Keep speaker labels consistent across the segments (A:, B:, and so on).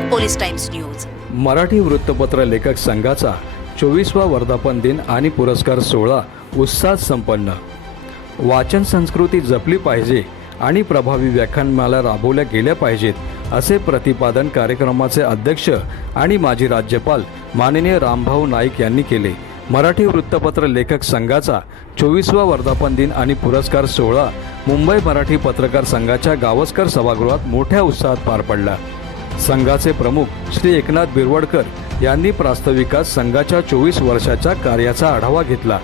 A: Police times news.
B: Marathi वृत्तपत्र लेखक संघाचा चोवीसवा वर्धापन दिन आणि पुरस्कार सोहळा उत्साहात संपन्न. वाचन संस्कृती जपली पाहिजे आणि प्रभावी व्याख्यानमाला राबवल्या गेल्या पाहिजेत असे प्रतिपादन कार्यक्रमाचे अध्यक्ष आणि माजी राज्यपाल माननीय रामभाऊ नाईक यांनी केले. मराठी वृत्तपत्र लेखक संघाचा चोवीसवा वर्धापन दिन आणि पुरस्कार सोहळा मुंबई मराठी पत्रकार संघाच्या गावस्कर सभागृहात मोठ्या उत्साहात पार पडला. संघाचे प्रमुख श्री एकनाथ बिरवडकर यांनी प्रास्ताविकात संघाच्या चोवीस वर्षाच्या कार्याचा आढावा घेतला.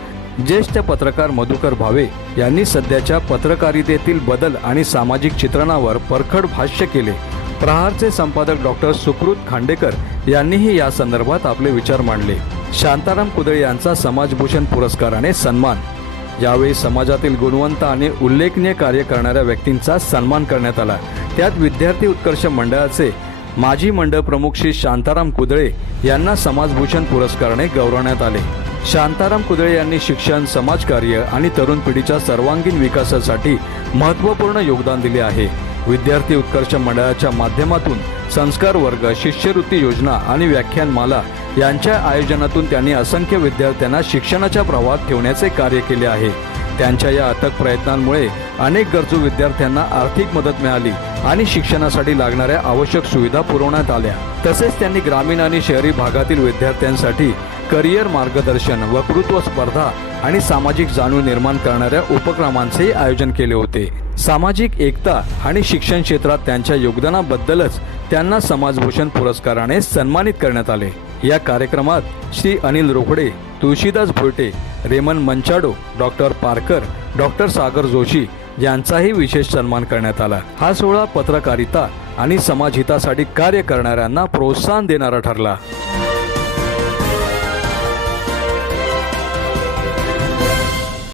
B: ज्येष्ठ पत्रकार मधुकर भावे यांनी सध्याच्या पत्रकारितेतील बदल आणि सामाजिक चित्रणावर परखड भाष्य केले. प्रहारचे संपादक डॉक्टर सुकृत खांडेकर यांनीही या संदर्भात आपले विचार मांडले. शांताराम कुदळे यांचा समाजभूषण पुरस्काराने सन्मान. यावेळी समाजातील गुणवंत आणि उल्लेखनीय कार्य करणाऱ्या व्यक्तींचा सन्मान करण्यात आला. त्यात विद्यार्थी उत्कर्ष मंडळाचे माजी मंडळ प्रमुख श्री शांताराम कुदळे यांना समाजभूषण पुरस्काराने गौरवण्यात आले. शांताराम कुदळे यांनी शिक्षण समाजकार्य आणि तरुण पिढीच्या सर्वांगीण विकासासाठी महत्त्वपूर्ण योगदान दिले आहे. विद्यार्थी उत्कर्ष मंडळाच्या माध्यमातून संस्कार वर्ग शिष्यवृत्ती योजना आणि व्याख्यानमाला यांच्या आयोजनातून त्यांनी असंख्य विद्यार्थ्यांना शिक्षणाच्या प्रवाहात ठेवण्याचे कार्य केले आहे. त्यांच्या या अथक प्रयत्नांमुळे अनेक गरजू विद्यार्थ्यांना आर्थिक मदत मिळाली आणि शिक्षणासाठी लागणाऱ्या आवश्यक सुविधा पुरवण्यात आल्या. तसेच त्यांनी ग्रामीण आणि शहरी भागातील विद्यार्थ्यांसाठी करिअर मार्गदर्शन वक्तृत्व स्पर्धा आणि सामाजिक जाणीव निर्माण करणाऱ्या उपक्रमांचे आयोजन केले होते. सामाजिक एकता आणि शिक्षण क्षेत्रात त्यांच्या योगदानाबद्दलच त्यांना समाजभूषण पुरस्काराने सन्मानित करण्यात आले. या कार्यक्रमात श्री अनिल रोकडे तुळशीदास भोयटे रेमन मंचाडो डॉक्टर पारकर डॉक्टर सागर जोशी यांचाही विशेष सन्मान करण्यात आला. हा सोहळा पत्रकारिता आणि समाजहितासाठी कार्य करणाऱ्यांना प्रोत्साहन देणारा ठरला.